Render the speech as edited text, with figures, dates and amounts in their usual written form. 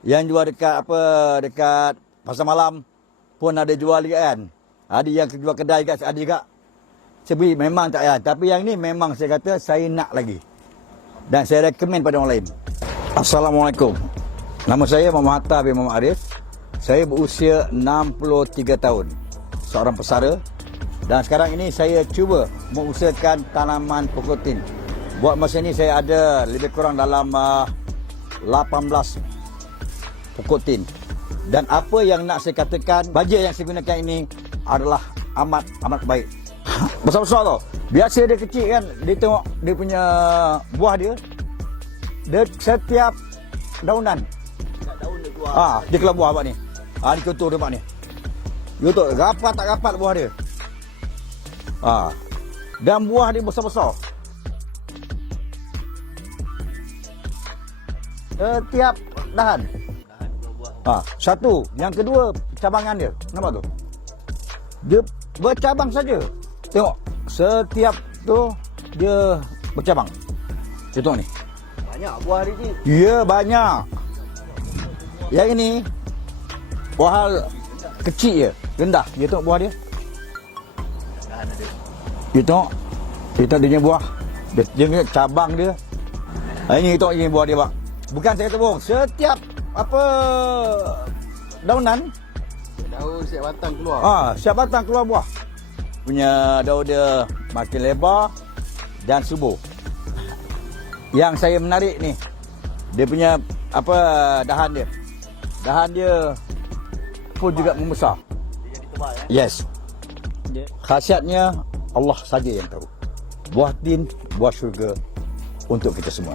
Yang jual dekat apa, dekat pasar malam pun ada jual juga kan. Ada yang jual kedai kat ada juga. Sebi memang tak payah. Tapi yang ni memang saya kata saya nak lagi. Dan saya rekomen pada orang lain. Assalamualaikum. Nama saya Muhammad Hatta bin Muhammad Arif. Saya berusia 63 tahun. Seorang pesara. Dan sekarang ini saya cuba mengusahakan tanaman pokotin. Buat masa ni saya ada lebih kurang dalam 18 pokotin. Dan apa yang nak saya katakan, baja yang saya gunakan ini adalah amat baik. Besar-besar tau. Biasa dia kecil kan, dia tengok dia punya buah dia. Dia setiap daunan. Daun dia keluar. Dia keluar buah abang ni. Ni contoh dia abang ni. Betul, rapat tak rapat buah dia. Dan buah dia besar-besar. Setiap dahan. Satu. Yang kedua, cabangan dia. Nampak tu? Dia bercabang saja. Tengok. Setiap tu, dia bercabang. Contoh ni. Banyak buah dia ni. Ya, banyak. Yang ini, buah kecil je. Rendah. Dia tengok buah dia. Dahan ada. Dia tengok. Dia tengok dia punya buah. Dia tengok cabang dia. Ini tengok ini buah dia, bang. Bukan saya kata bohong. Setiap apa daunan, Daun siap batang keluar. siap batang keluar buah. Punya daun dia makin lebar dan subur. Yang saya menarik ni, dia punya apa dahan dia. Dahan dia pun juga membesar. Dia jadi tebal Yes. Khasiatnya Allah saja yang tahu. Buah tin, buah syurga untuk kita semua.